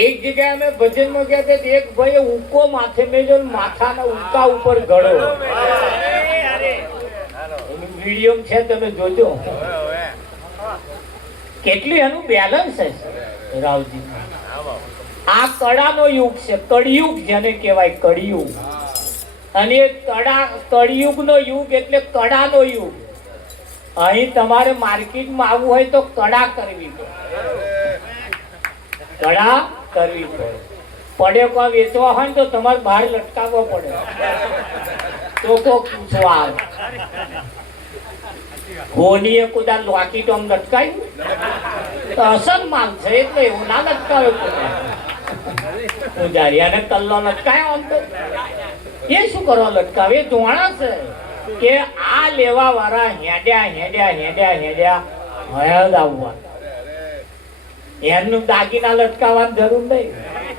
એક જગ્યાએ અમે ભજન માં ગયા હતા, એક ભાઈ ઉકો માથે મેલ્યો, માથાના ઉકા ઉપર ગળો. વિડીયો છે, તમે જોજો કેટલી એનું બેલેન્સ છે રાવજી. આ કળાનો યુગ છે, કળિયુગ જેને કહેવાય, કળિયુગ. અને કળિયુગ નો યુગ એટલે કળાનો યુગ. અહીં તમારે માર્કેટમાં આવવું હોય તો કળા કરવી પડે, કળા કરવી પડે. પડેકા વેચવા હોય તો તમારે બહાર લટકાવવો પડે, તો કોક પૂછવા આવે. હોનીએ કુદા લોકી તો આમ લટકાયું તો અસલ માલ છે એટલે એવું ના લટકાવે પૂજારી. અને કલ્લો લટકાયો આમ તો એ શું કરવા લટકાવે? એ ધોણા છે કે આ લેવા વાળા હેડ્યા હયાદ આવવા, એમનું દાગીના લટકાવવાની જરૂર નહીં.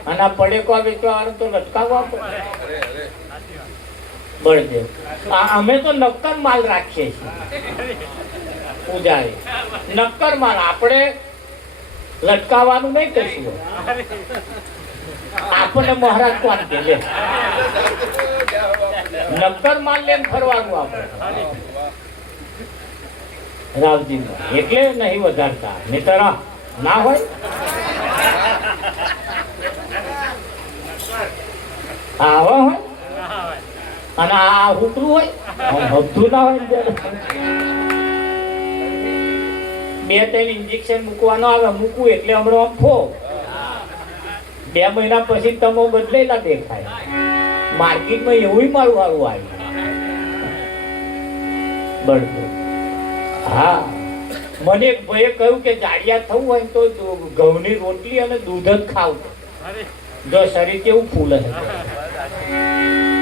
અને પડેકો વેચવા વાળા તો લટકાવવા પડે. બળદેવ અમે તો નક્કર માલ રાખીએ છીએ પૂજારી, નક્કર માલ. આપણે લટકાવવાનું નહીં કશું. આપણને મહારાજ કોણ કે લે નક્કર માલ લઈને ફરવાનું આપણે રાવજી. એટલે નહીં વધારતા, નહીતર ના હોય. આવા હોય અને આ હુકરું હોય, હબધું ના હોય. 2-3 ઇન્જેક્શન મૂકવાનો આવે, મૂકવું એટલે હમણાં આમ ફો. 2 મહિના પછી તમે બદલેલા દેખાય. માર્કેટમાં એવું મારું સારું આવ્યું. હા, મને એક ભાઈએ કહ્યું કે જાડિયા થવું હોય તો ઘઉંની રોટલી અને દૂધ જ ખાવું, જો શરીર કેવું ફૂલે છે.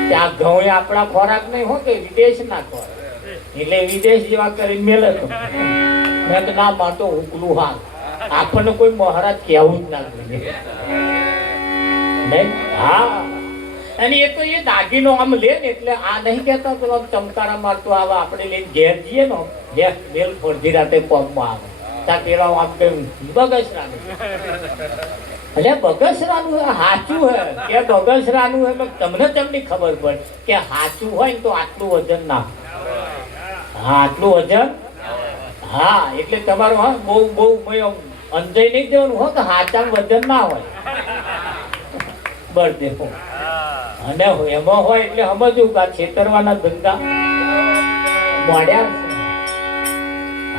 ત્યાં ઘઉં આપણા ખોરાક નહીં હોય કે વિદેશ ના ખોરાક, એટલે વિદેશ જેવા કરીને મેલે તો મેં તો ના માનતો હુકલું. હા, આપણને કોઈ મહારાજ કહેવું જ ના જોઈએ. હા, અને એ તો એ દાગીનો આમ લે ને એટલે આ નહીં કહેતા પેલો ચમકારા મારતો આવે આપણે લઈને ઘેર જઈએ ને બેલ ફોડતી રાતે પગમાં આવે ત્યાં પેલા આમ કે બગસરાનું એટલે બગસરાનું સાચું હે કે બગસરાનું હે તમને તમને ખબર પડે કે સાચું હોય ને તો આટલું વજન ના હા આટલું વજન હા એટલે તમારું હા બહુ અંજય નહીં દેવાનું હો કે હાચા વજન ના હોય બળ દેખો અને એમાં હોય એટલે સમજવું કે છેતરવાના ધંધા મળ્યા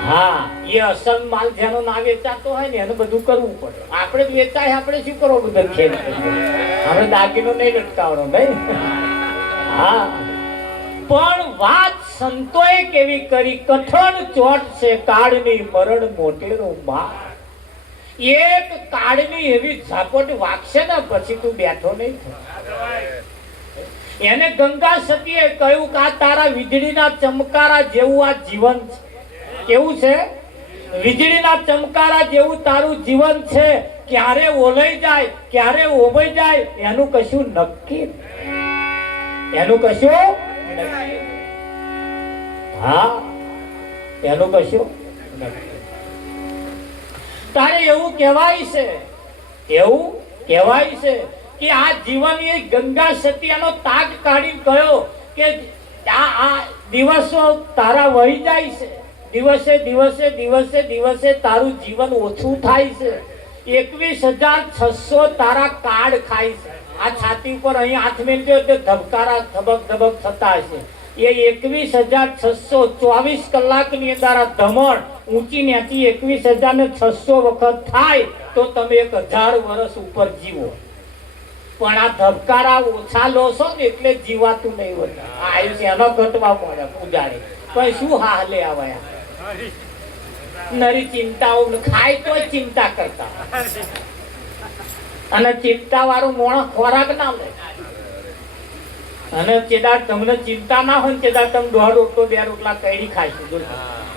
હા એ અસલ માલ જેનો ના વેચાતો હોય ને એને બધું કરવું પડે આપણે જ વેચાય આપણે શું કરવું બધું ખેલ આપણે દાગીનો નહીં લટકાવવાનો નહીં હા પણ વાત સંતોએ કેવી કરી કઠણ ચોટ છે કાળની મરણ મોટેરો માં એક કાળની એવી ઝાપટ વાગશે ને પછી તું બેઠો નહીં એને ગંગા સતીએ કહ્યું કે આ તારા વીજળીના ચમકારા જેવું આ જીવન છે કેવું છે વીજળીના ચમકારા જેવું તારું જીવન છે ક્યારે ઓલાઈ જાય ક્યારે ઓભાઈ જાય એનું કશું નક્કી એનું કશું નક્કી હા એનું કશું નક્કી તારે એવું કહેવાય છે કે આ જીવન એ ગંગા સતિયાનો તાજ કાઢી ગયો કે આ દિવસો તારા વહી જાય છે દિવસે તારું જીવન ઓછું થાય છે 21,600 તારા કાર્ડ ખાય છે આ છાતી ઉપર અહીં હાથ મેળવ્યો એટલે ધબકારા ધબક થતા હશે એ 21,600 24 કલાકની અંદર આ ધમણ ઊંચી ન્યાથી 21,600 વખત થાય તો તમે 1000 વર્ષ ઉપર જીવો પણ આ ધબકારા ઓછા લો છો ને એટલે જીવાતું નહીં હોતું આયુષ્ય એનો ઘટવા પડે પૂજારી પણ શું હા લે આવ્યા નરી ચિંતાઓ ખાય તો ચિંતા કરતા અને ચિંતા વાળું મોણસ ખોરાક ના લે અને ચેદાર તમને ચિંતા ના હોય ચેદાર તમે 1.5 રોટલો 2 રોટલા કઈડી ખાઈશું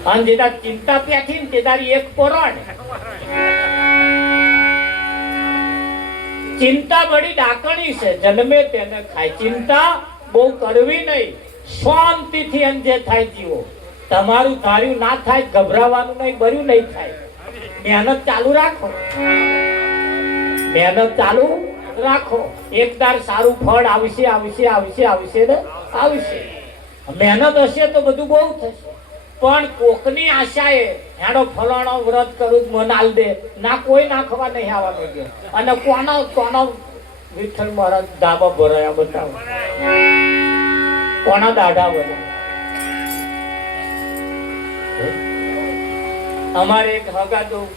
અને જેદાર ચિંતા પેઠી ને તેદાર એક પોરણ ચિંતા બડી ડાકણી છે જન્મે તેને ખાય ચિંતા બહુ કરવી નહીં શાંતિથી અંજે થાય જીવો તમારું ધાર્યું ના થાય ગભરાવાનું નહીં બર્યું નહીં થાય મહેનત ચાલુ રાખો એકદાર સારું ફળ આવશે ને આવશે મહેનત હશે તો બધું બહુ થશે પણ કોકની આશાએ હેડો ફલાણો વ્રત કરું મનાલ દે ના કોઈ નાખવા નહીં આવવાનું દે અને કોનો વિઠ્ઠલ મહારાજ ધાબા ભરાયા બતાવો કોના દાઢા બધા અમારે એક હગા તો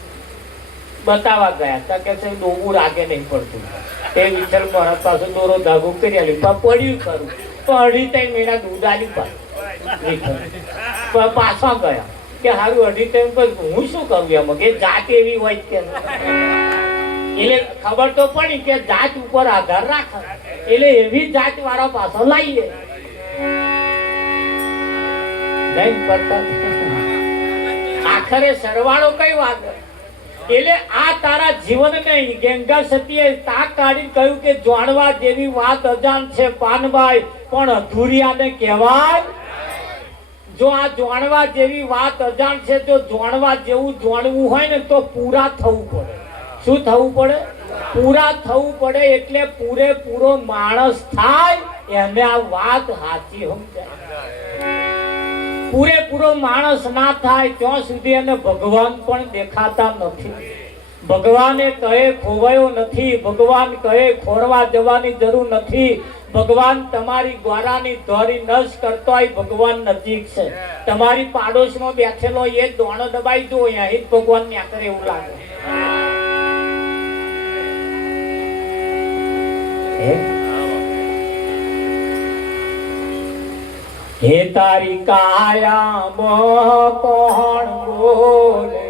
બતાવા ગયા તા કે છે ડોબું રાગે નહીં પડતું એ વિઠ્ઠલ મહારાજ પાસે દોરો ધાગો કરી આલી પડ્યું કરું તો 2.5 મહિના દૂધ આલી પાછા ગયા કે હારું 2.5 પછી હું શું કરું એમાં કે જાત એવી હોય કે એટલે ખબર તો પડી કે જાત ઉપર આધાર રાખે એટલે એવી જાત વાળા પાછો લાવીએ નહીં પડતા આખરે સરવાળો કઈ વાત એટલે આ તારા જીવન નહીં ગંગા સતીએ તાક કાઢી કહ્યું કે જાણવા જેવી વાત અજાણ છે પાનભાઈ પણ અધૂરિયાને કહેવાય જો આ જાણવા જેવી વાત અજાણ છે તો જાણવા જેવું જાણવું હોય ને તો પૂરા થવું પડે શું થવું પડે પૂરા થવું પડે એટલે પૂરેપૂરો માણસ થાય એને આ વાત સાચી સમજાય પૂરેપૂરો માણસ ના થાય ત્યાં સુધી એને ભગવાન પણ દેખાતા નથી ભગવાને કહે ખોવાયો નથી ભગવાન કહે ખોરવા જવાની જરૂર નથી ભગવાન તમારી ગ્વારાની ધોરી નશ કરતો હોય ભગવાન નજીક છે તમારી પાડોશમાં બેઠેલો એ દોણો દબાઈ જો અહીંયા જ ભગવાન ન્યા કરે એવું લાગે હે તારી કાયા કોણ બોલે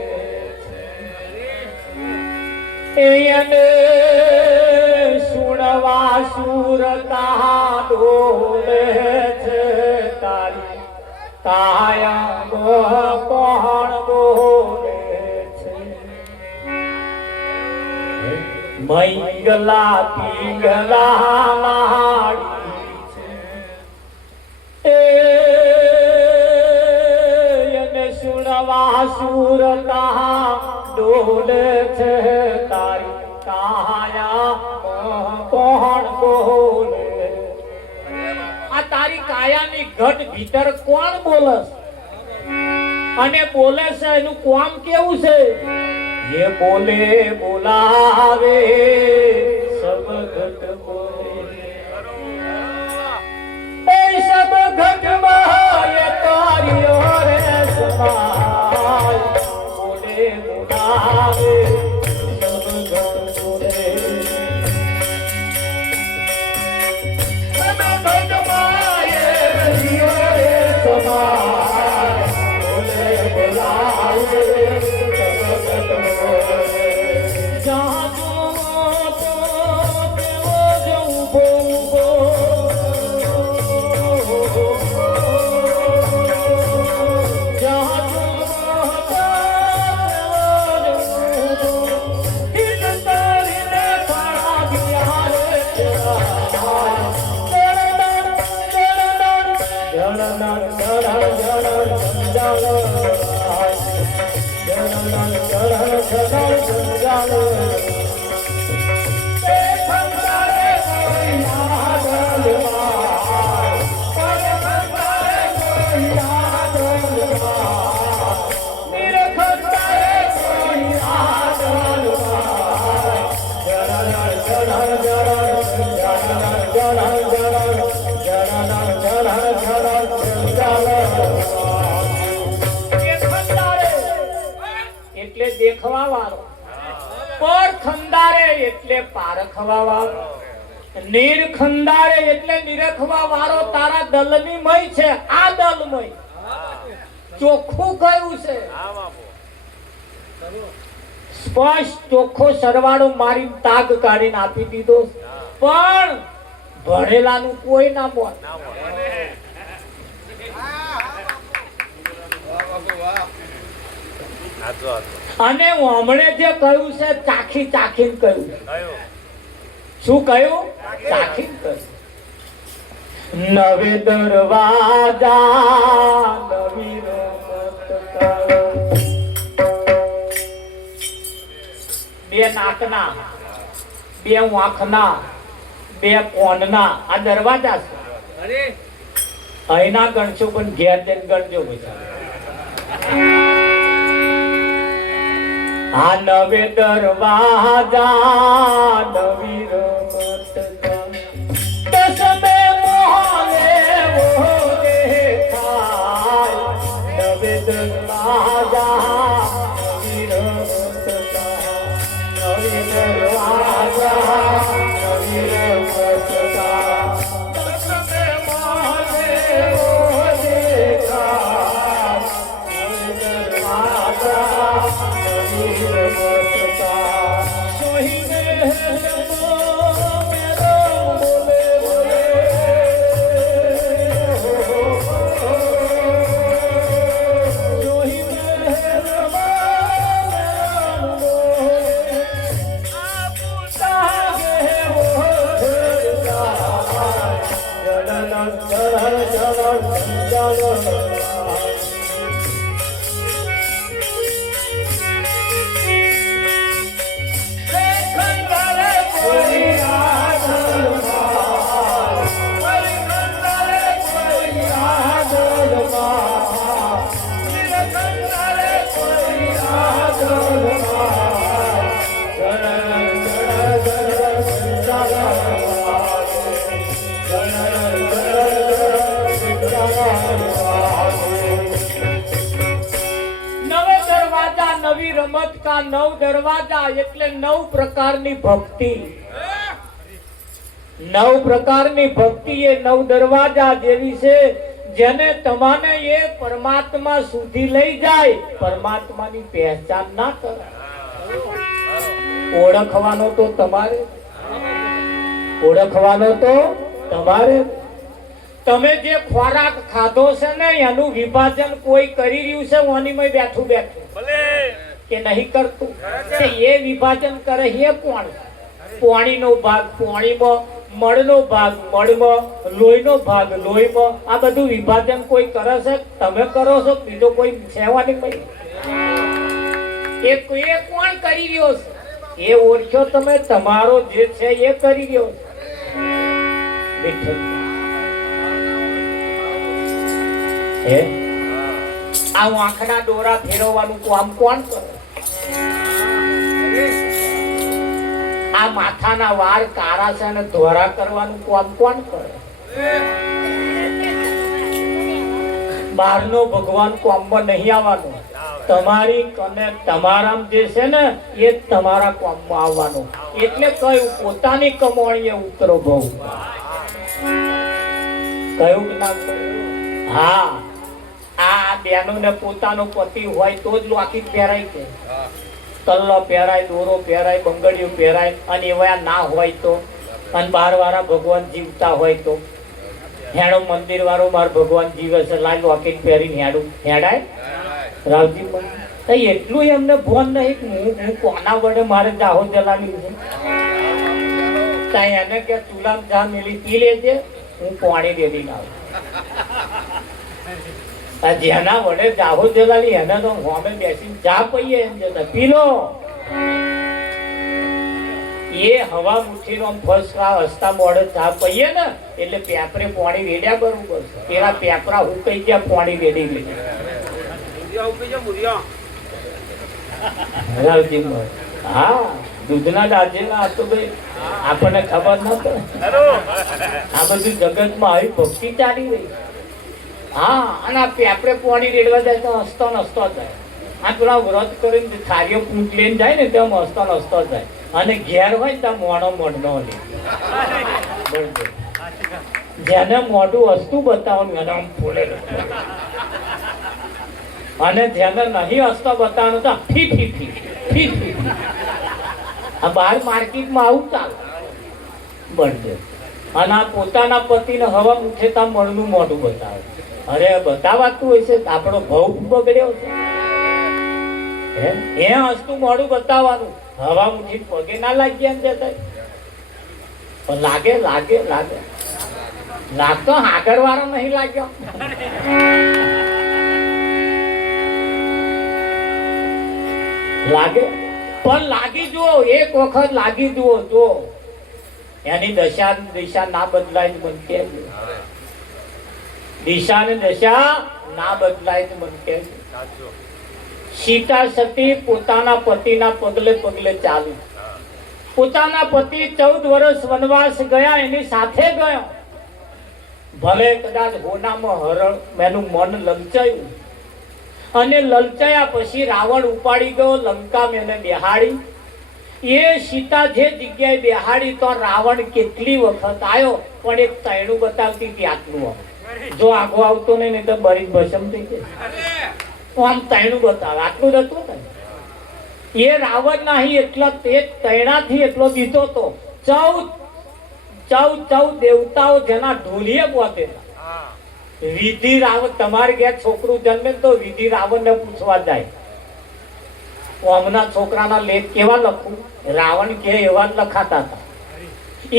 એને સુણવા સુરતા ડોલે છે તારી કાયા કોણ બોલે છે મંગલા પિંગલા લાડી પાસુરતા ડોલે છે તારી કાયા કોણ બોલે આ તારી કાયાની ઘટ ભીતર કોણ બોલે અને બોલે છે એનું કામ કેવું છે ये बोले बोलावे सब घट बोले ए सब घट माय तारी और समाय बोले बोलावे सब घट बोले सब घट माय तारी और समाय बोले बोलावे એટલે દેખવા વાળો પર ખંડારે એટલે પારખવા વાળો નીર ખંડારે એટલે નિરખવા વાળો તારા દલની મય છે આ દલમય ચોખ્ખું કયું છે સ્પષ્ટ ચોખ્ખો સરવાળો મારી તાગ કાઢીને આપી દીધો પણ ભણેલાનું કોઈ ના બોલ અને હમણે જે કહ્યું છે ચાખી ચાખીને કહ્યું શું કહ્યું ચાખીને કહ્યું નવે દરવાજા નવી રમત બે નાકના બે આંખના બે કોણના આ દરવાજા છે અહીંના ગણશો પણ ઘેર જઈને ગણજો બધા આ નવે દરવાજા નવી રમત દસમે મોહને વો દેખાય નવે દરવાજા નવી રમત નવી દરવાજા નવી રમત દસમે મોહને વો દેખાય નવી દરવાજા નવી રમત કા નવ દરવાજા એટલે નવ પ્રકારની ભક્તિ નવ પ્રકારની ભક્તિ એ નવ દરવાજા જેવી છે જેને તમાને એ પરમાત્મા સુધી લઈ જાય પરમાત્માની પહેચાન ના કરે ઓળખવાનો તો તમારે તમે જે ખોરાક ખાધો છે ને એનું વિભાજન કોઈ કરી રહ્યું છે ઓનીમાં બેઠું કે નહીં કરતું એ વિભાજન કરે એ કોણ પાણીનો ભાગ પાણીમાં મળનો ભાગ મળમાં લોહીનો ભાગ લોહીમાં આ બધું વિભાજન કોઈ કરે છે તમે કરો છો બીજો કોઈ સેવાની એ કોણ કરી રહ્યો છે એ ઓળખ્યો તમે, તમારો જે છે એ કરી રહ્યો છે. હે આ આંખના દોરા ફેરવવાનું કામ કોણ કરે? આ માથાના વાળ કાળા છે અને ધોરા કરવાનું કામ કોણ કરે? બહારનો ભગવાન કામમાં નહીં આવવાનો, તમારી અને તમારા જે છે ને એ તમારા કામમાં આવવાનો. એટલે કયું પોતાની કમાણીએ ઉતરો બહુ. કયું ના હા આ બેનો ને પોતાનો પતિ હોય તો જ લોકી પહેરાય છે, તલ્લો પહેરાય, દોરો પહેરાય, બંગડીઓ પહેરાય. અને એવા ના હોય તો, અને બાર વાળા ભગવાન જીવતા હોય તો હેડો મંદિર વાળો માર ભગવાન જીવે છે લાલ લોકેટ પહેરીને હેડાય રાવજી પણ એટલું એમને ભોન નહીં હું કોના વડે મારે જાહો જલાવી છે. ત્યાં એને કે ચૂલામ ચા મેલી પી લેજે, હું પાણી દેવી ના આવું. જેના વડે જાહો જલાલી એને તો હોમે બેસી ચા પીએ એમ જતા પી લો. એ હવા મુઠ્ઠી નો ફર્સ્ટ હસતા મોડે ચા પીએ ને એટલે પેપરે પાણી રેડ્યા કરવું પડશે. પેલા પેપરા હું કઈ ગયા પાણી રેડી લીધી. હા દૂધના દાજેલા આ તો ભાઈ આપણને ખબર ન પડે. આ બધું જગતમાં આવી ભક્તિ ચાલી રહી. હા અને આ પેપરે પાણી રેડવા જાય તો હસતો નસતો જાય. આ પેલા વ્રત કરીને થાળીઓ પૂંટ લઈને જાય ને તેમ હસતો નસતો જાય. અને ઘેર હોય ને ત્યાં મોણો મોઢનો લે. જેને મોઢું વસ્તુ બતાવવાનું એને આમ ફૂલે, અને જેને નહીં હસતો બતાવવાનું તો fee fee fee fee fee. આ બહાર માર્કેટમાં આવું ચાલે બળદે. અને આ પોતાના પતિને હવા મુઠે તા મળનું મોઢું બતાવે. અરે બતાવાતું હોય છે આપણો ભાવ બગડ્યો છે. એ હસતું મોઢું બતાવવાનું, હવા મુઠી પગે ના લાગ્યા ને જતા લાગે લાગે લાગે લાગતો આગળ વાળો નહીં લાગ્યો. લાગે પણ લાગી જુઓ, એક વખત લાગી જુઓ જો એની દશા દિશા ના બદલાય બનકે દિશા ને દશા ના બદલાય બનકે. સીતા સતી પોતાના પતિના પગલે પગલે ચાલુ. પોતાના પતિ 14 વર્ષ વનવાસ ગયા એની સાથે ગયો. ભલે કદાચ હોનામાં હરણ એનું મન લલચાયું, અને લલચાયા પછી રાવણ ઉપાડી ગયો, લંકા એને બેહાડી. એ સીતા જે જગ્યાએ બેહાડી તો રાવણ કેટલી વખત આવ્યો પણ એક તૈણું બતાવતી હતી આટલું. જો આગો આવતો નહીં તો બરી ભસમ થઈ જાય. આમ તૈણું બતાવે આટલું જ હતું ને. એ રાવણ નહીં એટલા તે તૈણાથી એટલો દીધો તો 14 દેવતાઓ જેના ઢોલીએ પહોંચેલા. વિધિ રાવણ તમારે ઘેર છોકરું જન્મે તો વિધિ રાવણ ને પૂછવા જાય હમણા છોકરાના લેખ કેવા લખું, રાવણ કે એવા લખાતા હતા.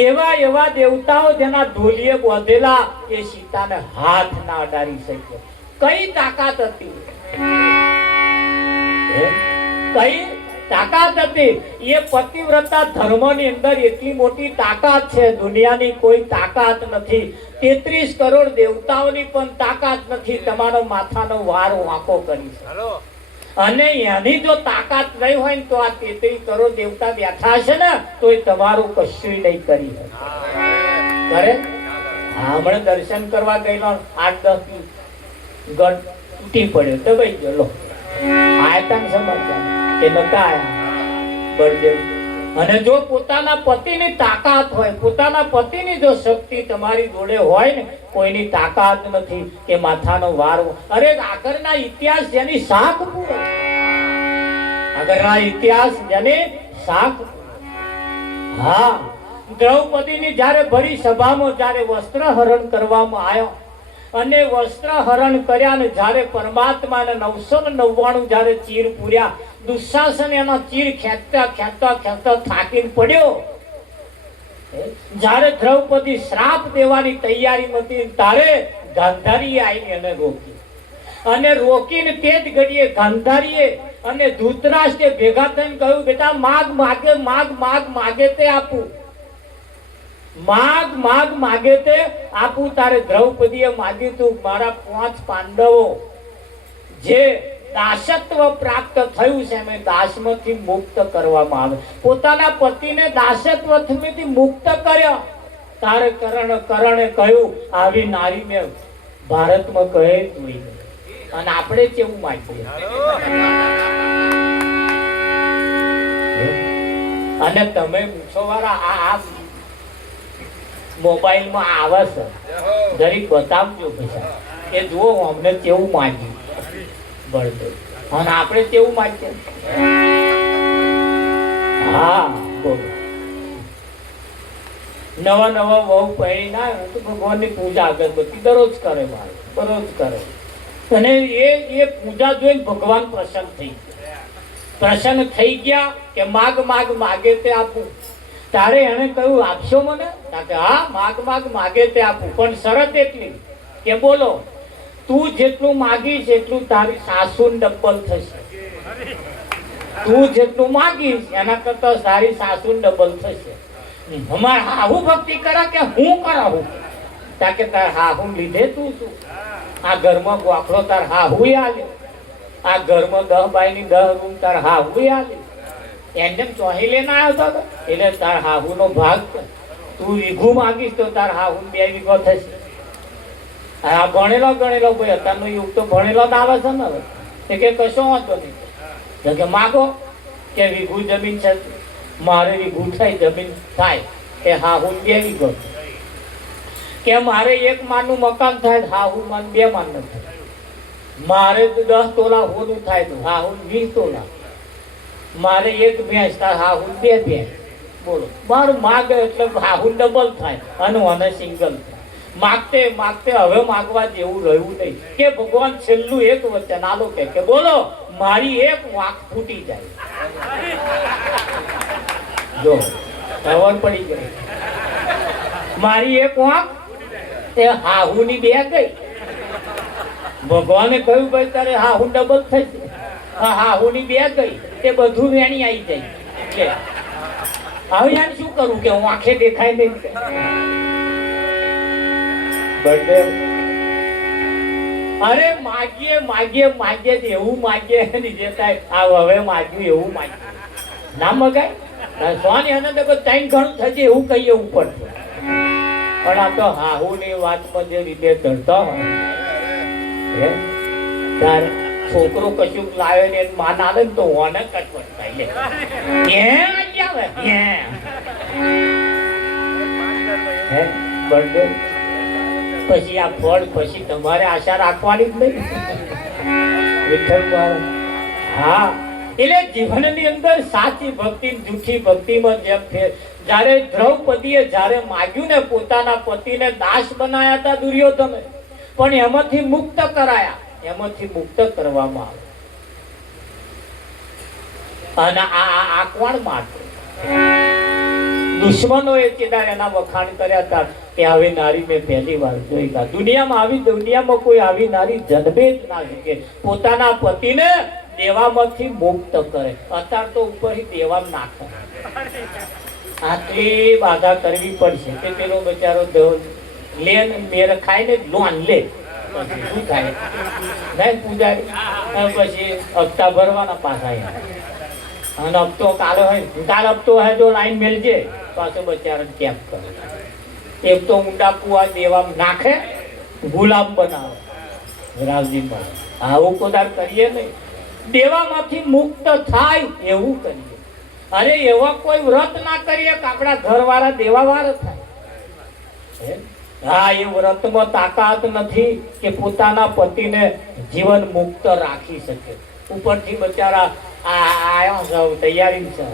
એવા એવા દેવતાઓ જેના ઢોલીએ બોધેલા એ સીતાને હાથ ના અડાડી શક્યો. કઈ તાકાત હતી, કઈ તાકાત હતી. એ પતિવ્રતા ધર્મની અંદર એટલી મોટી તાકાત છે, દુનિયાની કોઈ તાકાત નથી. 33 કરોડ દેવતાઓની પણ તાકાત નથી તમારો માથાનો વાર વાંકો કરી છે. અને એની જો તાકાત નહીં હોય ને તો આ 33 કરોડ દેવતા બેઠા છે ને તો એ તમારું કશું નહીં કરી કરે. હમણાં દર્શન કરવા ગયેલો 8-10 ગઢ તૂટી પડ્યો તો ભાઈ ચલો આયતા ને સમાચાર કે નતા આયા બળદેવ. અને જો પોતાના પતિની તાકાત હોય, પોતાના પતિની જો શક્તિ તમારી જોડે હોય ને કોઈની તાકાત નથી કે માથાનો વાર. અરે આગળના ઇતિહાસ જેની શાખ પૂરો, આગળના ઇતિહાસ જેની શાખ. હા દ્રૌપદીની જ્યારે ભરી સભામાં જ્યારે વસ્ત્ર હરણ કરવામાં આવ્યો અને વસ્ત્ર હરણ કર્યા ને જ્યારે પરમાત્માને 999 જ્યારે ચીર પૂર્યા, દુશાસન એના ચીર ખેંચતા ખેંચતા ખેંચતા થાકીને પડ્યો. જ્યારે દ્રૌપદી શ્રાપ દેવાની તૈયારી હતી ત્યારે ગાંધારીએ આવીને એને રોકી. અને રોકીને તે જ ઘડીએ ગાંધારીએ અને ધૃતરાષ્ટ્રે ભેગા થઈને કહ્યું, બેટા માગ માગે, માગ માગ માગે તે આપું, માગ માગ માગે તે આપું. તારે દ્રૌપદીએ માગ્યું તું, મારા 5 પાંડવો જે દાસત્વ પ્રાપ્ત થયું છે એમ દાસમાંથી મુક્ત કરવામાં આવે. પોતાના પતિને દાસત્વથી મુક્ત કર્યા. તારે કરણે કહ્યું, આવી નારી મેં ભારતમાં કહે જોઈ. અને આપણે કેવું માંગીએ. અને તમે પૂછોવાળા આ મોબાઈલમાં આવે છે, જરીક બતાવજો પૈસા એ જુઓ અમને કેવું માંગ્યું બળદેવ. અને આપણે કેવું માંગીએ. હા બોલો. નવા નવા વહુ પહેરી ના તો ભગવાનની પૂજા અગરબત્તી દરરોજ કરે, મારે દરરોજ કરે. અને એ પૂજા જોઈને ભગવાન પ્રસન્ન થઈ ગયા કે માગ માગ માગે તે આપું. તારે એને કહ્યું, આપશો મને? કે હા, માગ માગ માગે તે આપું, પણ શરત એટલી કે બોલો તું જેટલું માગીશ એટલું તારી સાસુ ડબલ થશે. તું જેટલું માગીશ એના કરતા તારી સાસુ ડબલ થશે. અમારે હાહુ ભક્તિ કરા કે હું કરાવું? તાકે તાર હાહુ લીધે તું શું? આ ઘરમાં ગોખલો તાર હાહુ આલે, આ ઘરમાં 10 બાય ની 10 રૂમ તાર હાહુ આલે. એને ચોહી લેને આવ્યો હતો એટલે તાર હાહુ નો ભાગ. તું વીઘું માગીશ તો તાર હાહુ 2 વીઘો થશે. આ ભણેલો ગણેલો ભાઈ અત્યારનો યુગ તો ભણેલો જ આવે છે ને. હવે એ કે કશો વાંધો નહીં, કે માગો કે વીઘું જમીન છે, મારે વીઘું થાય જમીન થાય કે હાહુ 2 વીઘો, કે મારે 1 માનનું મકાન થાય હાહુ માન 2 માન ન થાય, મારે 10 તોલા હોનું થાય તો હાહુ 20 તોલા, મારે 1 ભેંસ થાય હાહુ 2 ભેંસ. બોલો મારું માગે એટલે હાહુ ડબલ થાય અને મને સિંગલ થાય. માગતે માગતે હવે માગવા જેવું રહ્યું નહીં. કે ભગવાન છેલ્લું એક વચન આલો કે બોલો મારી 1 વાંક ફૂટી જાય. જો ખબર પડી ગઈ. મારી 1 વાંક તે હાહુની 2 ગઈ. ભગવાને કહ્યું ભાઈ તારે હાહુ ડબલ થશે. હાહુની 2 ગઈ તે બધું વેણી આવી જાય. કે હવે યાર શું કરું કે હું આંખે દેખાય નહીં. બળદેવ અરે માગીએ માગીએ માગીએ એવું માગીએ જે થાય હવે માગ્યું એવું માગ્યું ના મગાય. સોની અને તો 3 ઘણું થશે એવું કહીએ ઉપર. પણ આ તો હાહુ ની વાતમાં જે રીતે ધરતા હોય તાર છોકરો કશું લાવે ને માન આવે ને તો ઓને કટવટ થાય લે. બળદેવ પછી આ ફળ પછી તમારે આશા રાખવાની જ નહીં. વિઠ્ઠલ હા એટલે જીવનની અંદર સાચી ભક્તિ જૂઠી ભક્તિમાં જેમ છે. જ્યારે દ્રૌપદીએ જ્યારે માગ્યું ને પોતાના પતિને દાસ બનાયા હતા દુર્યોધને, પણ એમાંથી મુક્ત કરાયા, એમાંથી મુક્ત કરવામાં આવે. અને આ કોણ માટે? દુશ્મનોએ ચેદાર એના વખાણ કર્યા હતા કે આવી નારી મેં પહેલી વાર જોઈ. દુનિયામાં કોઈ આવી નારી જન્મે જ ના શકે. પોતાના પતિને દેવામાંથી મુક્ત કરે. અત્યારે તો ઉપરથી દેવામાં નાખે. આટલી બાધા કરવી પડશે કે પેલો બચારો લે મેર ખાય ને લોન લે શું થાય નહીં પૂજારી પછી હપ્તા ભરવાના પાછા. અને હપ્તો કાલે હોય કાલ હપ્તો હોય તો લાઈન મેળજે પાછો બચારો કેમ કરે. એક તો ઊંડા કુવા દેવામાં નાખે, ગુલામ બનાવે. રાવજી મળે આવું કોદાર કરીએ નહીં. દેવામાંથી મુક્ત થાય એવું કરીએ. અરે એવા કોઈ વ્રત ના કરીએ કે આપણા ઘરવાળા દેવાવાળા થાય. હા એ વ્રતમાં તાકાત નથી કે પોતાના પતિને જીવન મુક્ત રાખી શકે. ઉપરથી બચારા તૈયારી છે.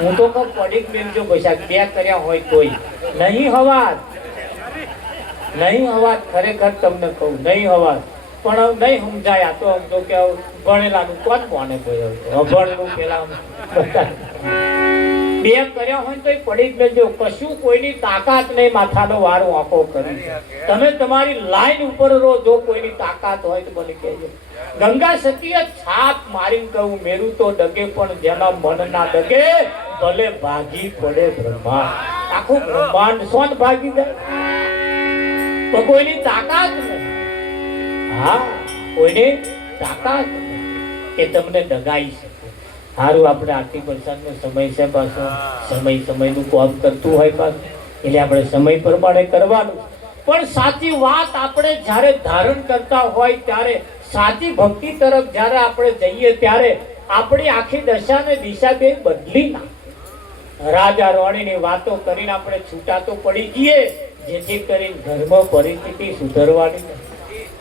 હું તો કહું પડીક મેળજો પૈસા 2 કર્યા હોય કોઈ નહીં હવાત, નહીં હવાત. ખરેખર તમને કહું નહીં હવાત. પણ નહીં સમજાય. આ તો સમજો કે ભણેલાનું કોણ કોને અભણનું પેલા 2 કર્યા હોય તો પડી જ લેજો. કશું કોઈની તાકાત નહીં માથાનો વારો આંખો કરી. તમે તમારી લાઈન ઉપર રહો. જો કોઈની તાકાત હોય તો મને કહેજો. ગંગા સતીએ છાપ મારીને કહ્યું મેરું તો ડગે પણ જેના મન ના ડગે ભલે ભાગી પડે બ્રહ્માંડ. આખું બ્રહ્માંડ સોન ભાગી જાય તો કોઈની તાકાત નથી. હા, કોઈની તાકાત નથી કે તમને ડગાઈ શકે. સારું, આપણે આરતી પ્રસાદનો સમય છે, પાછો સમયનું કામ કરતું હોય પાછું, એટલે આપણે સમય પ્રમાણે કરવાનું. પણ સાચી વાત આપણે જ્યારે ધારણ કરતા હોય ત્યારે, સાચી ભક્તિ તરફ જ્યારે આપણે જઈએ ત્યારે આપણી આખી દશા ને દિશા બે બદલી ના. રાજા રાણીની વાતો કરીને આપણે છૂટા તો પડી જઈએ, જેથી કરીને ઘરમાં પરિસ્થિતિ સુધરવાની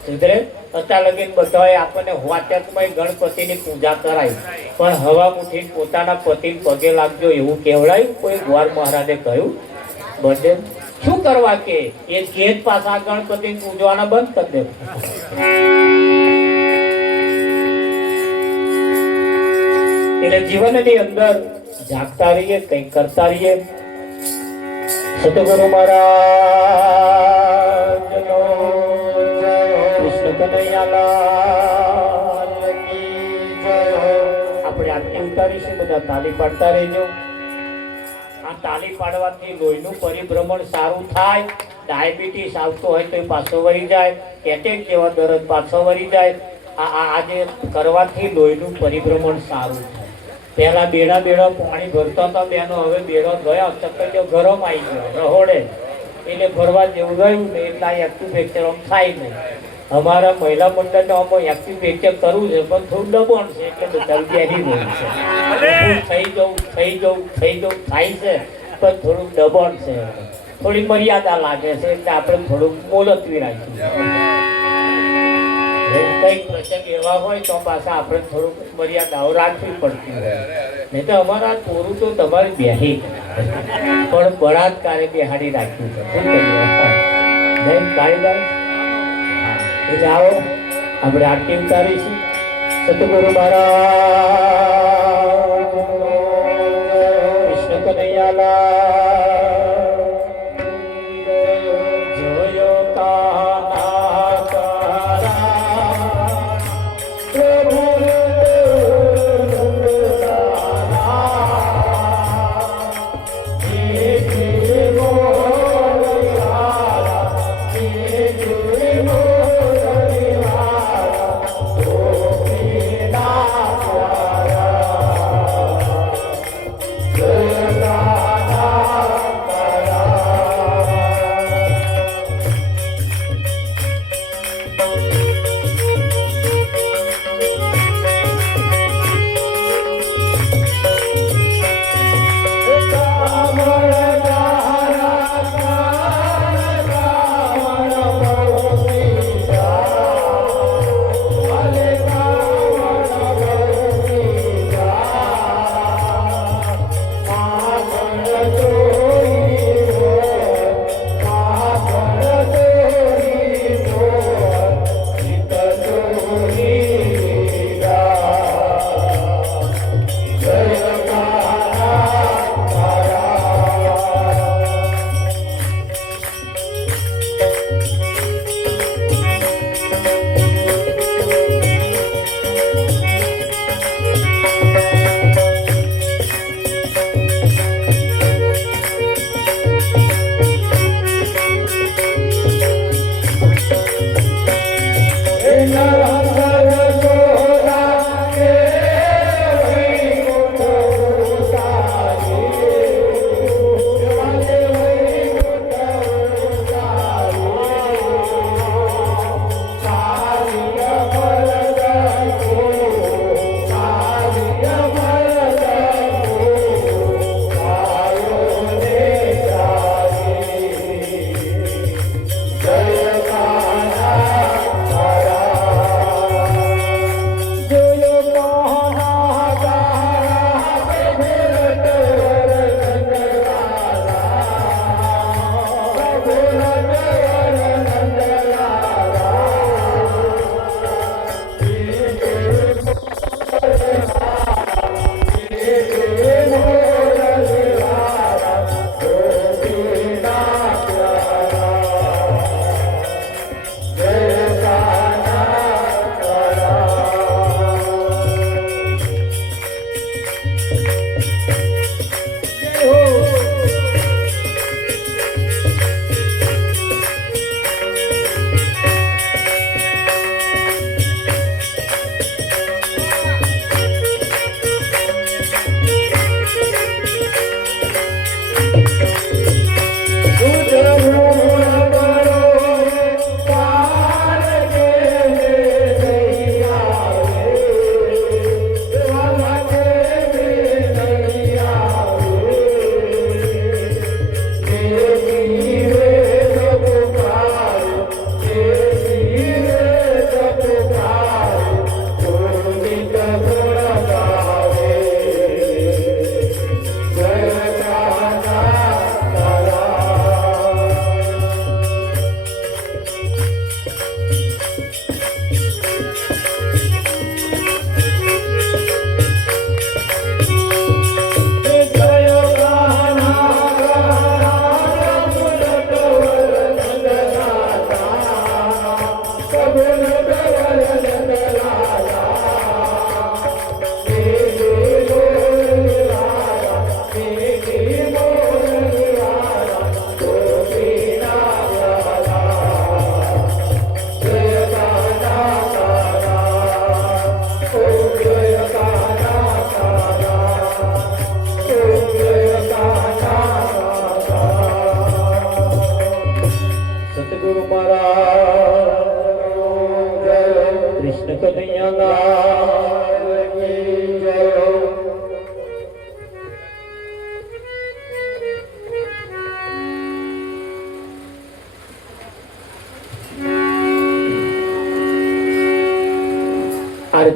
સુધરે. અત્યાર લગીન બધાએ આપણને વાચકમાં ગણપતિની પૂજા કરાવી, પણ હવા મુઠી પોતાના પતિ પગે લાગજો એવું કહેવડાયું. કોઈ ગોર મહારાજે કહ્યું બર્થડે શું કરવા કે એ ઘેર પાછા ગણપતિ પૂજવાના બંધ કરી દે. એટલે જીવનની અંદર જાગતા રહીએ, કંઈક કરતા રહીએ. સતગુરુ મહારાજનો કૃષ્ણ કનૈયાલાલ કી જય. આપણે આરતી ઉતારીશું, બધા તાલી પાડતા રહેજો. આ તાલી પાડવાથી લોહીનું પરિભ્રમણ સારું થાય. ડાયાબિટીસ આવતો હોય તો એ પાછો વળી જાય, એટેક જેવા દર્દ પાછો વળી જાય. આજે કરવાથી લોહીનું પરિભ્રમણ સારું થાય. પહેલા બેડા પાણી ભરતા હતા બેનો, હવે બેડો ગયા ચક્કર ગરમ આવી ગયો રહોડે, એટલે ભરવા જેવું રહ્યું ને એટલે એક્યુપેક્ચર આમ થાય નહીં. અમારા મહિલા મંડળને આમાં એક્યુપેક્ચર કરવું છે, પણ થોડું દબાણ છે એટલે બધા બેસી રહ્યું છે. થઈ જવું થાય છે, પણ થોડુંક દબાણ છે, થોડી મર્યાદા લાગે છે, એટલે આપણે થોડુંક મોલતવી રાખીએ. કઈક પ્રસંગ એવા હોય તો પાછા આપણે થોડુંક મર્યાદાઓ રાખવી પડતી હોય. નહીં તો અમારા થોડું તો તમારે બેહી પણ બળાત્કારે બેહાડી રાખ્યું છે. શું કરીએ કાયદા. એટલે આવો આપણે આરતી ઉતારીશું. સતગુરુ મહારાજ કૃષ્ણ કનૈયાલાલ જય કાના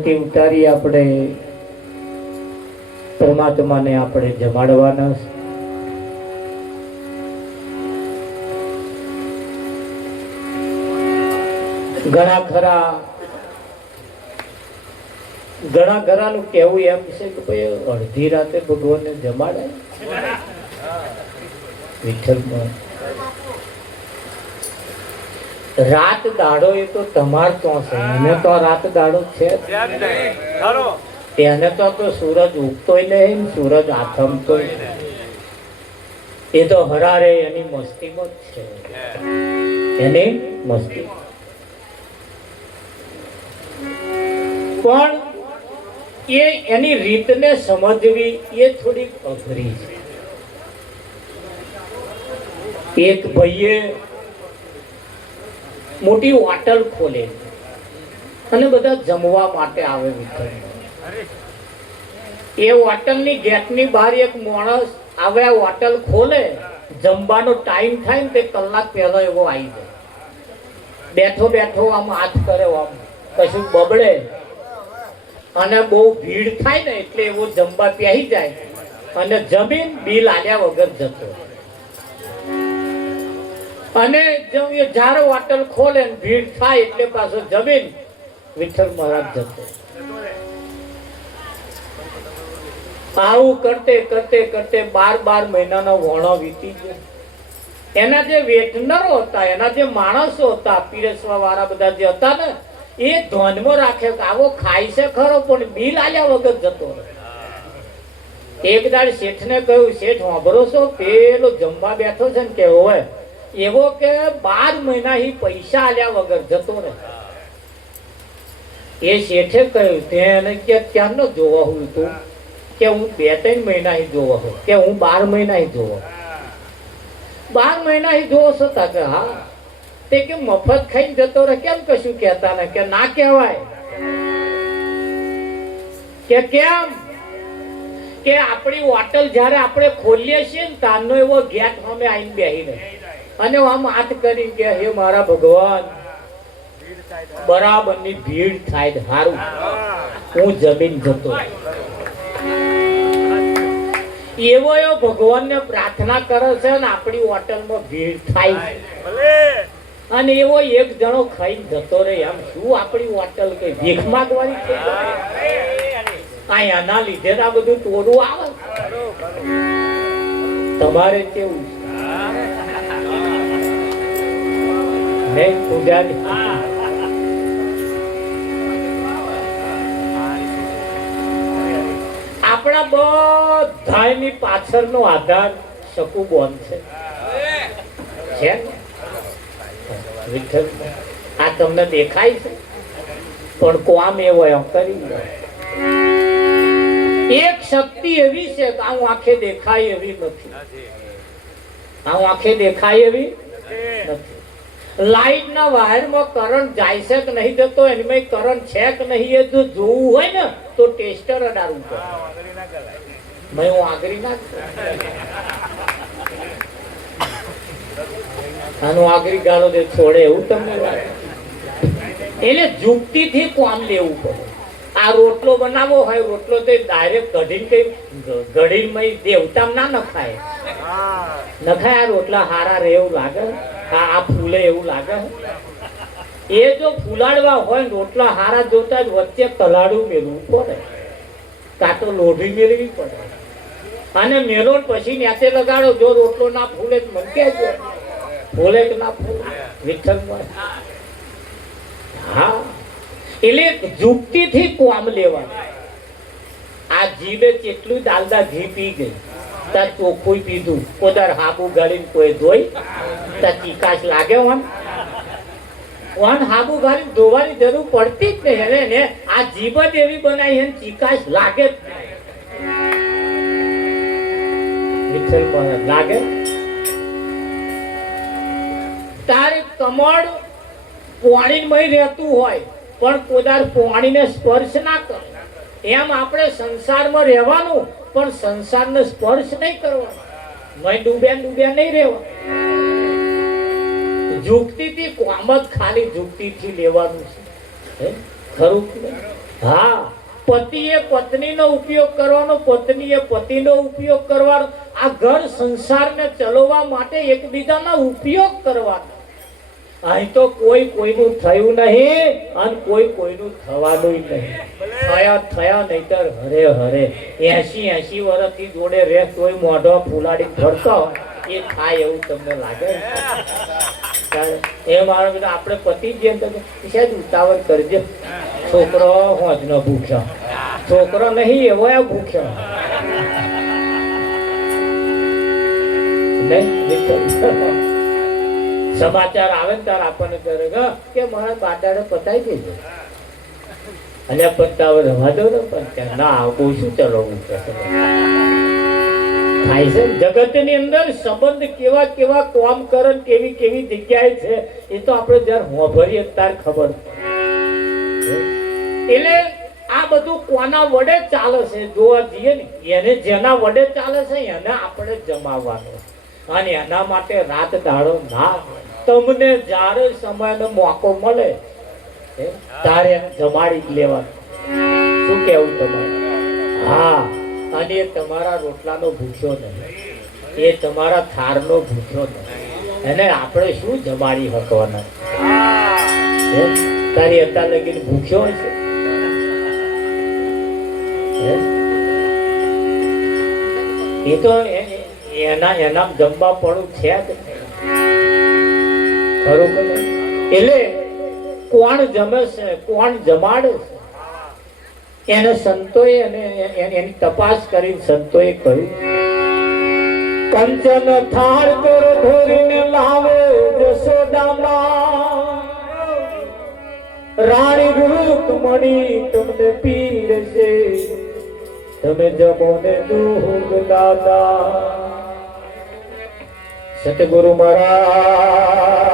આરતી ઉતારી આપણે પરમાત્માને આપણે જમાડવાના છે. ઘણા ઘરાનું કહેવું એમ છે કે ભાઈ અડધી રાતે ભગવાનને જમાડાય. વિઠ્ઠલમાં રાત દાડો એ તો તમાર તો છે, એને તો રાત દાડો છે. એને તો સૂરજ ઉગતોય નહીં, સૂરજ આથમતોય નહીં. એ તો હરારે એની મસ્તીમાં જ છે, એની મસ્તી. પણ એની રીતને સમજવી એ થોડીક અઘરી છે. એક ભાઈએ મોટી હોટલ ખોલે અને બધા જમવા માટે આવે. એ હોટલની ગેટની બહાર એક માણસ આવે, હોટલ ખોલે, જમવાનો ટાઈમ થાય ને તે કલાક પહેલા એવો આવી જાય. બેઠો બેઠો આમ હાથ કરે, આમ કશું બબડે અને બહુ ભીડ થાય ને એટલે એવો જમવા પ્યાહી જાય અને જમીન બિલ આલ્યા વગર જતો. અને જ્યારે હોટલ ખોલે ને ભીડ થાય એટલે પાછો જમીન વિઠ્ઠલ મહારાજ જતો. આવું કરતે કરતે કરતે 12 મહિનાનો વણો વીતી ગયો. એના જે વેટનરો હતા, એના જે માણસો હતા, પીરસવા વાળા બધા જે હતા ને, એ ધ્યાનમાં રાખે કે આવો ખાય છે ખરો પણ બિલ આલ્યા વગર જતો. એક દાડ શેઠને કહ્યું, શેઠ વાંભરો છો, પેલો જમવા બેઠો છે ને કે હોય એવો કે 12 મહિના પૈસા આલ્યા વગર જતો રહે. એ શેઠે કહ્યું, તેને કે ક્યારનો જોવા હું તું? કે હું 2-3 મહિના જોવા હોય. કે હું 12 મહિના જોવા. 12 મહિના જોવો છો? તા કે હા. તે કે મફત ખાઈને જતો રહે, કેમ કશું કહેતા ને? કે ના કહેવાય. કે કેમ? કે આપણી હોટલ જયારે આપણે ખોલીએ છીએ ને તારનો એવો ગેટ સામે આવીને બેહી રહે અને આમ હાથ કરી કે હે મારા ભગવાન, બરાબરની ભીડ થાય, સારું હું જમીન જતો. એવો ભગવાનને પ્રાર્થના કરે છે ને આપણી હોટલમાં ભીડ થાય અને એવો એક જણો ખાઈ જતો રહે. એમ શું આપણી હોટલ કઈ ભીખ માંગવાની છે? આના લીધે આ બધું તોડવું આવે. તમારે કેવું આપણા બધાની પાછળનો આધાર શકુબોન છે. વિઠ્ઠલ આ તમને દેખાય છે પણ કોમ એવો એમ કરી એક શક્તિ એવી છે કે આ આંખે દેખાય એવી નથી. આ આંખે દેખાય એવી નથી. લાઈટ ના વાયર માં કરંટ જાય છે કે નહીં જતો, એમાં કરંટ છે કે નહીં એ જો જોવું હોય ને તો ટેસ્ટર અડાડવું પડે. મેં હું આગરી ના આનું આગરી ગાળો દે છોડે એવું તમને લાગે? એટલે જુક્તિ થી કામ લેવું પડે. આ રોટલો બનાવવો હોય, રોટલો તો ડાયરેક્ટ કઢીને કઈ ઘડીને દેવતા ના નખાય. નખાય આ રોટલા હારા રે એવું લાગે, આ ફૂલે એવું લાગે. એ જો ફૂલાડવા હોય રોટલા હારા જોતા જ વચ્ચે તલાડું મેળવું પડે, કાં તો લોઢી મેળવી પડે. અને મેલો પછી નેચે લગાડો. જો રોટલો ના ફૂલે તો મને કહેજો, ફૂલે કે ના ફૂલે. વિઠ્ઠલ હા, એટલે જુક્તિ થી કામ લેવાનું. આ જીભે કેટલું દાલદા ઘી પી ગઈ, તાર ચોખ્ખું પીધું, કોદાર હાબુ ગાળીને કોઈ ધોઈ, તાર ચીકાશ લાગે? હાબુ ગાળીને ધોવાની જરૂર પડતી જ નહીં. એને આ જીભ જ એવી બનાવી એને ચીકાશ લાગે જ નહીં. લાગે તારે કમળ પાણીમય રહેતું હોય પણ કોદાર પાણીને સ્પર્શ ના કરે. એમ આપણે સંસારમાં રહેવાનું પણ સંસારને સ્પર્શ નહીં કરવાનો. મેં ડૂબ્યા નહીં રહેવાનું. જુક્તિથી કામ જ ખાલી જુક્તિથી લેવાનું છે. ખરું હા, પતિએ પત્નીનો ઉપયોગ કરવાનો, પત્નીએ પતિનો ઉપયોગ કરવાનો. આ ઘર સંસારને ચલાવવા માટે એકબીજાનો ઉપયોગ કરવાનો. અહીં તો કોઈ કોઈનું થયું નહીં અને કોઈ કોઈનું થવાનું નહીં. થયા નહીતર હરે હરે 80 વર્ષથી જોડે રહે તોય મોઢો ફૂલાડી ફરતો એ થાય એવું તમને લાગે? એ મારો બેટા આપણે પતિ જે સહેજ ઉતાવળ કરજે. છોકરો હોજનો ભૂખ્યો, છોકરો નહીં એવો એ ભૂખ્યો નહીં. સમાચાર આવે ને તાર આપણને કરે કે મારા બાટાડે પતાવી દેજો અને પત્તાવ રવા દો ને. પણ ના આવું શું ચલાવવું થાય છે. જગતની અંદર સંબંધ કેવા કેવા કામ કરે, કેવી કેવી જગ્યાએ છે એ તો આપણે જયારે હોભરીએ તાર ખબર. એટલે આ બધું કોના વડે ચાલે છે જોવા જઈએ ને, એને જેના વડે ચાલે છે એને આપણે જમાવવાનું. અને એના માટે રાત દાડો ના તમને જ્યારે સમયનો મોકો મળે તારે જમાડી જ લેવાનું. શું કેવું તમારે? હા, અને એ તમારા રોટલાનો ભૂખ્યો નહીં, એ તમારા થાળનો ભૂખ્યો નહીં, એને આપણે શું જમાડી શકવાના? તારી અત્યાર લગીને ભૂખ્યો છે એ તો એના જમવા પડું છે જ ખરું કે નહીં? એટલે કોણ જમે છે, કોણ જમાડે છે એને સંતોએ અને એની તપાસ કરી સંતોએ કહ્યું કંચન થાળ પર ધોરીને લાવે જશોદામાં, રાણી રૂકમણી તમને પીરસે, તમે જમો ને દુઃખ દાદા. સતગુરુ મહારાજનો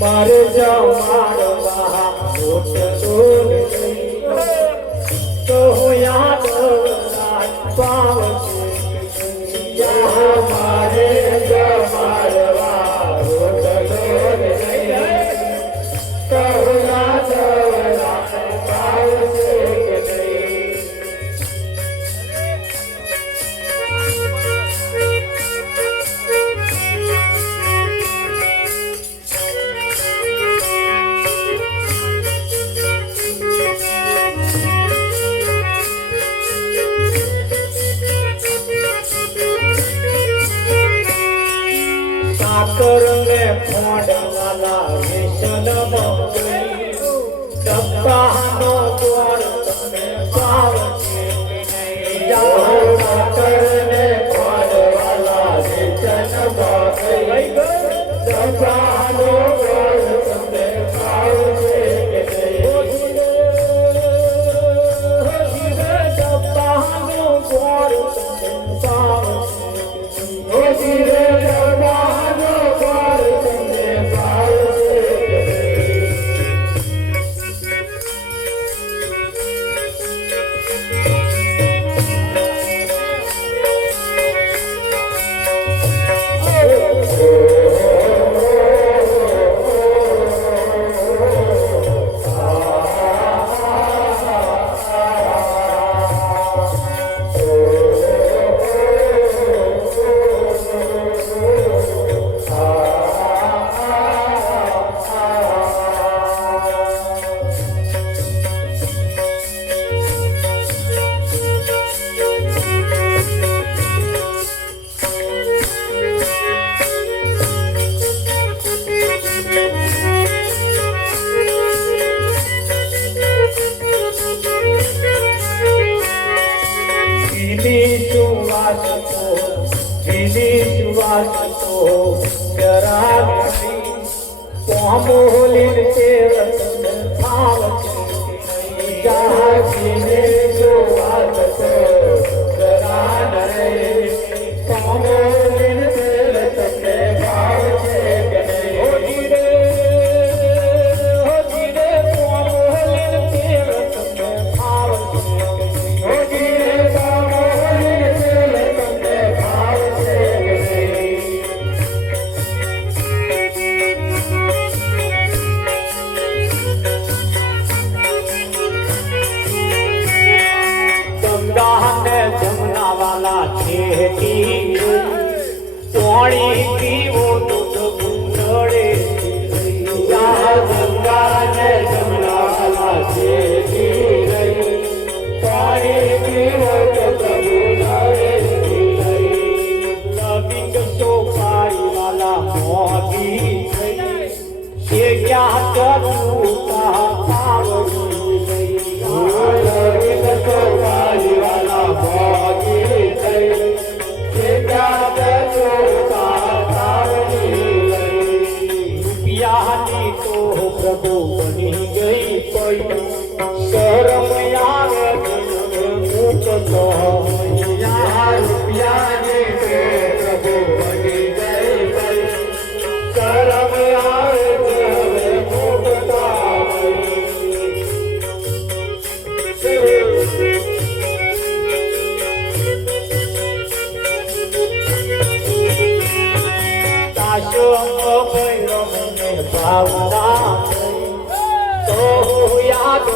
મારે જમાડવા ઓટ દોર તો યાદ પાવશે. મારે જમાડવા ઓટ દોર તો યાદ પાવશે કે નહીં. સાકરને ફોડવાલા વિષન મોકલી, ડબ્બાનો દ્વાર તમે પાવશે કે નહીં. સાકરને ફોડવાલા વિષન મોકલી, ડબ્બાનો દ્વાર તમે પાવશે કે નહીં. ડબ્બાનો દ્વાર તમે પાવશે પાણી પીવો તો ગુંડળે ગંગાને જમનાલા છે પાણી પીવો તો ગુંડળે લવિંગ સોપારી વાલા મોદી છે ક્યાં કરું પાવડી લવિંગ સોપારી વાલા મોદી છે ક્યાં प्रभु बनी गई कोई शर्म यार तो प्रभु बनी गई कोई शर्म यार भावना याद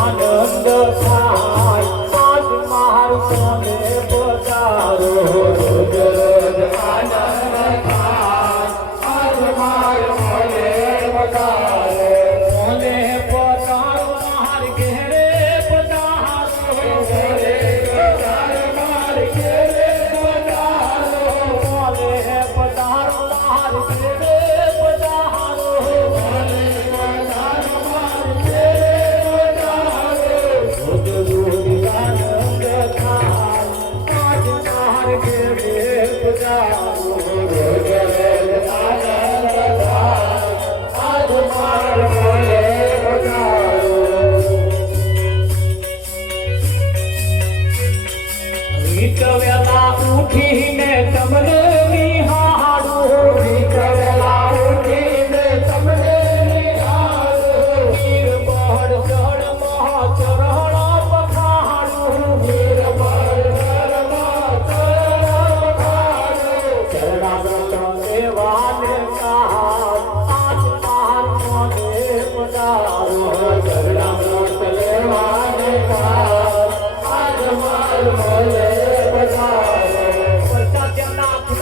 आनंद थाय आज मार सोने पधारो रोज रोज आनंद थाय आज मार सोने पधारो सोने पधारो मार घेरे पधारो घेरे पधारो मार घेरे पधारो सोने पधारो मार घेरे पधारो सोने पधारो मार घेरे વેલા ઉઠીને તમને નિહાળું વેલા ઉઠીને તમને નિહાળું વીર બળ જળ મહાચરણ પખાડું વીર બળ જળ મહાચરણ પખાડું ચરણામૃત દેવાને કહાર આજ માર મોને પધારો ચરણામૃત દેવાને કહાર આજ માર મોને પધારો સત્યનાથ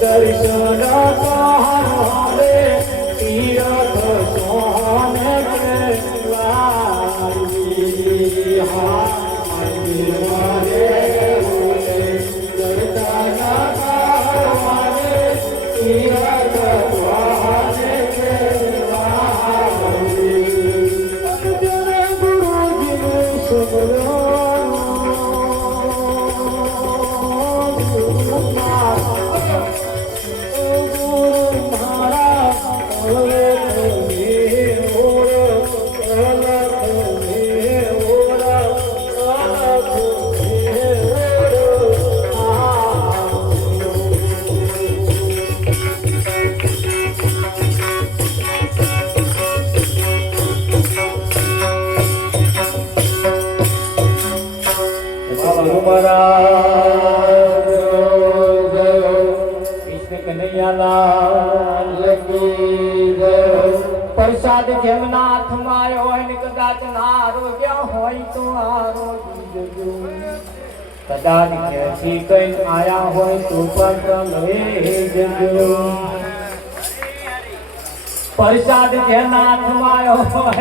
દર્શન તારે તીરથ સોને કેવાય હા મારે દર્શન તારે તીરથ સોને કેવાય ગુરુજી સુમરો પ્રસાદ જેમના હાથમાં આવ્યો હોય ને કદાચ ના આરોગ્ય હોય તો આરોગી જજો કદાચ ક્યાંથી કઈ આયા હોય તો પણ લઈ જજો પ્રસાદ જેમના હાથમાં આવ્યો હોય